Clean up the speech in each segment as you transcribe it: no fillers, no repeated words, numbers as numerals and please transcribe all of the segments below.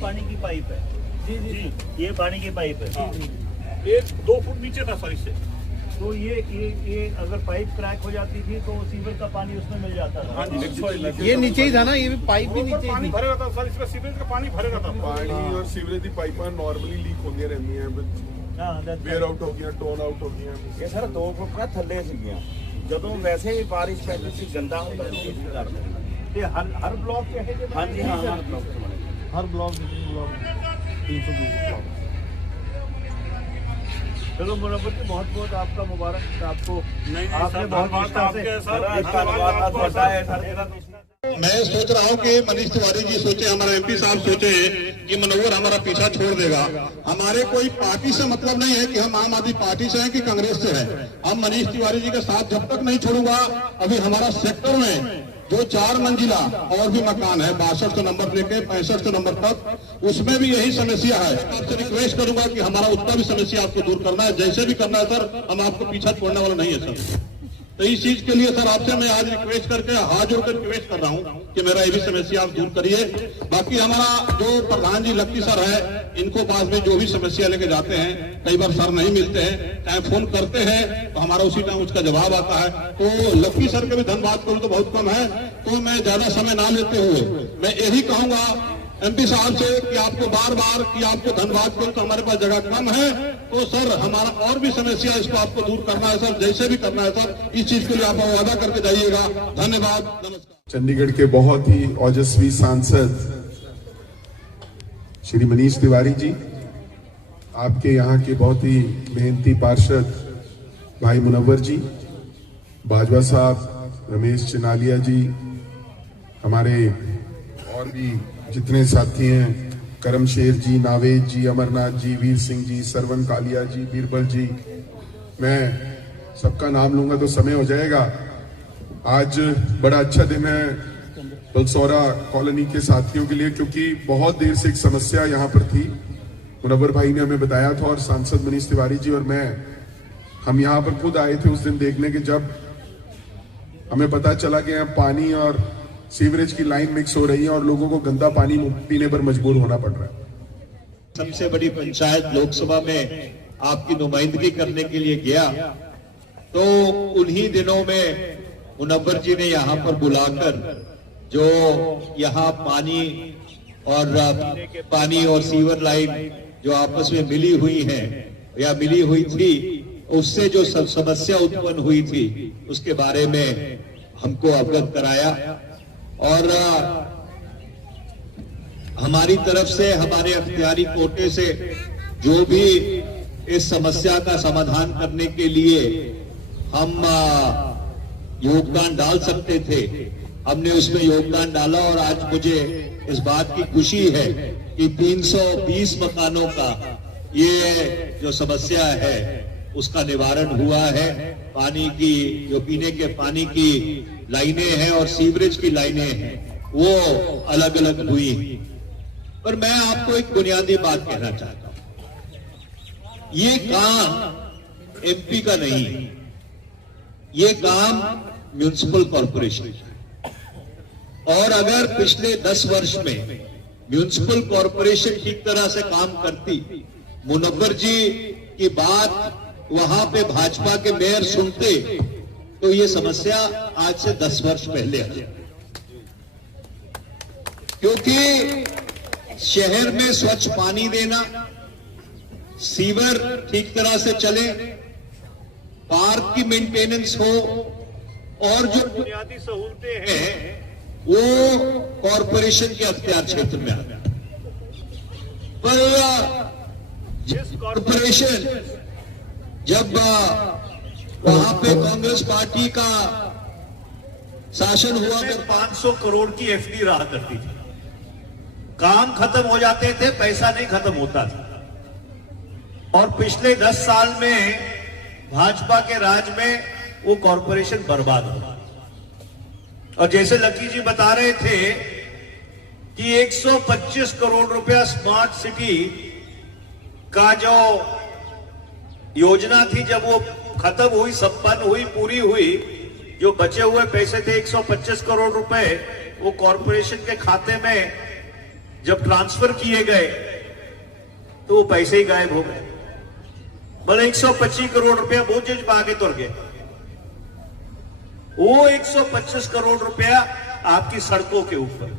पानी की पाइप है। जी जी जी, ये पानी की पाइप है। ये 2 फुट नीचे था सर इससे। तो ये अगर पाइप क्रैक हो जाती थी तो सीवर का पानी उसमें मिल जाता था। हाँ जी, ये नीचे ही था ना, ये भी पाइप भी नीचे पानी ही थी। भरेगा था सर, इसमें सीवरेज का पानी भरेगा था। पानी और सीवरेज की पाइपां नॉर्मली लीक होंदी रहंदी हैं, वेयर आउट हो गया, टोन आउट हो गया। ਇਹ ਸਰ 2 ਫੁੱਟ ਦਾ ਥੱਲੇ ਸੀਗੀਆਂ ਜਦੋਂ ਵੈਸੇ ਵੀ ਬਾਰਿਸ਼ ਪੈਂਦੀ ਸੀ ਗੰਦਾ ਹੁੰਦਾ ਸੀ ਇਸ ਕਰ ਦਿੰਦੇ। ये हर ब्लॉक के है जो ਹਾਂਜੀ ਹਾਂ ਹਰ ਬਲੌਕ ਤੋਂ ਬਣੇ। हर ब्लॉक 320 ब्लॉक। चलो मुनव्वर जी, बहुत बहुत आपका मुबारक। आपको नहीं आपने सर, बहुत धन्यवाद निष्ठा से आपके सर, ਧੰਨਵਾਦ आपको ਤੁਹਾਡਾ ਹੈ सर। सर। मैं सोच रहा हूँ कि मनीष तिवारी जी सोचे, हमारा एमपी साहब सोचे कि मनोहर हमारा पीछा छोड़ देगा। हमारे कोई पार्टी से मतलब नहीं है कि हम आम आदमी पार्टी से हैं कि कांग्रेस से हैं। हम मनीष तिवारी जी के साथ जब तक नहीं छोड़ूंगा, अभी हमारा सेक्टर में जो 4 मंजिला और भी मकान है 6200 नंबर लेके 6500 नंबर तक, उसमें भी यही समस्या है। आपसे रिक्वेस्ट करूंगा कि हमारा उतना भी समस्या आपको दूर करना है, जैसे भी करना है सर। हम आपको पीछा छोड़ने वाला नहीं है सर। तो इस चीज के लिए सर आपसे मैं आज रिक्वेस्ट करके हाथ जोड़कर रिक्वेस्ट कर रहा हूं कि मेरा ये भी समस्या आप दूर करिए। बाकी हमारा जो प्रधान जी लक्की सर है, इनको पास में जो भी समस्या लेके जाते हैं, कई बार सर नहीं मिलते हैं, चाहे फोन करते हैं तो हमारा उसी टाइम उसका जवाब आता है। तो लक्की सर के भी धन्यवाद करूं तो बहुत कम है। तो मैं ज्यादा समय ना लेते हुए मैं यही कहूंगा एमपी साहब से कि आपको बार बार कि आपको धन्यवाद करूं तो हमारे पास जगह कम है, तो सर हमारा और भी समस्या इसको आपको दूर करना है सर, जैसे भी करना है सर। इस चीज के लिए आप वादा करके जाइएगा। धन्यवाद, नमस्कार। चंडीगढ़ के बहुत ही ओजस्वी सांसद श्री मनीष तिवारी जी, आपके यहाँ के बहुत ही मेहनती पार्षद भाई मुनव्वर जी, बाजवा साहब, रमेश चिनालिया जी, हमारे और भी जितने साथी हैं, करम शेर जी, नावेद जी, अमरनाथ जी, वीर सिंह जी, सरवन कालिया जी, बीरबल जी, मैं सबका नाम लूंगा तो समय हो जाएगा। आज बड़ा अच्छा दिन है बलसौरा कॉलोनी के साथियों के लिए, क्योंकि बहुत देर से एक समस्या यहाँ पर थी। मुनव्वर भाई ने हमें बताया था और सांसद मनीष तिवारी जी और मैं, हम यहाँ पर खुद आए थे उस दिन देखने के, जब हमें पता चला कि यहाँ पानी और सीवरेज की लाइन मिक्स हो रही है और लोगों को गंदा पानी पीने पर मजबूर होना पड़ रहा है। सबसे बड़ी पंचायत लोकसभा में आपकी नुमाइंदगी करने के लिए गया, तो उन्हीं दिनों में मुनव्वर जी ने यहाँ पर बुलाकर जो यहाँ पानी और सीवर लाइन जो आपस में मिली हुई है या मिली हुई थी, उससे जो समस्या उत्पन्न हुई थी उसके बारे में हमको अवगत कराया। और हमारी तरफ से, हमारे अख्तियारी कोटे से जो भी इस समस्या का समाधान करने के लिए हम योगदान डाल सकते थे, हमने उसमें योगदान डाला। और आज मुझे इस बात की खुशी है कि 320 मकानों का ये जो समस्या है उसका निवारण हुआ है। पानी की जो पीने के पानी की लाइनें हैं और सीवरेज की लाइनें हैं वो अलग अलग हुई। पर मैं आपको एक बुनियादी बात कहना चाहता हूं, ये काम एमपी का नहीं, ये काम म्युनिसिपल कॉरपोरेशन का। और अगर पिछले 10 वर्ष में म्युनिसिपल कॉरपोरेशन ठीक तरह से काम करती, मुनव्वर जी की बात वहां पे भाजपा के मेयर सुनते, तो ये समस्या आज से 10 वर्ष पहले है। क्योंकि शहर में स्वच्छ पानी देना, सीवर ठीक तरह से चले, पार्क की मेंटेनेंस हो और जो बुनियादी सहूलतें हैं है वो कॉरपोरेशन के अख्तियार क्षेत्र में आता है। पर जिस कॉरपोरेशन जब वहां पे कांग्रेस पार्टी का शासन हुआ तो 500 करोड़ की एफडी रहा करती थी, काम खत्म हो जाते थे, पैसा नहीं खत्म होता था। और पिछले 10 साल में भाजपा के राज में वो कॉरपोरेशन बर्बाद हो गया। और जैसे लकी जी बता रहे थे कि 125 करोड़ रुपया स्मार्ट सिटी का जो योजना थी, जब वो खत्म हुई, संपन्न हुई, पूरी हुई, जो बचे हुए पैसे थे 125 करोड़ रुपए वो कॉरपोरेशन के खाते में जब ट्रांसफर किए गए तो वो पैसे ही गायब हो गए। बोले 125 करोड़ रुपया बोझ आगे तुर गए। वो 125 करोड़ रुपया आपकी सड़कों के ऊपर,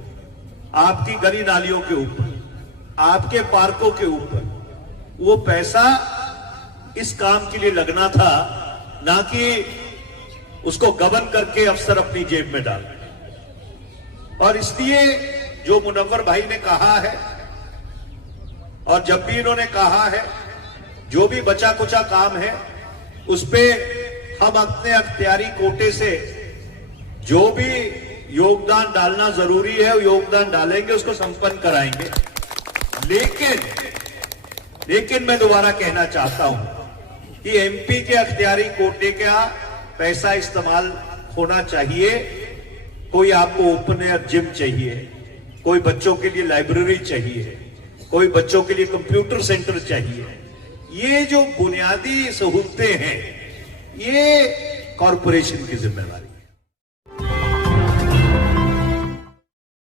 आपकी गली नालियों के ऊपर, आपके पार्कों के ऊपर, वो पैसा इस काम के लिए लगना था, ना कि उसको गबन करके अफसर अपनी जेब में डाल। और इसलिए जो मुनव्वर भाई ने कहा है, और जब भी इन्होंने कहा है, जो भी बचा कुचा काम है उस पे हम अपने अख्तियारी कोटे से जो भी योगदान डालना जरूरी है वो योगदान डालेंगे, उसको संपन्न कराएंगे। लेकिन मैं दोबारा कहना चाहता हूं कि एमपी के अख्तियारी कोटे का पैसा इस्तेमाल होना चाहिए। कोई आपको ओपन एयर जिम चाहिए, कोई बच्चों के लिए लाइब्रेरी चाहिए, कोई बच्चों के लिए कंप्यूटर सेंटर चाहिए। ये जो बुनियादी सहूलतें हैं, ये कॉरपोरेशन की जिम्मेवारी।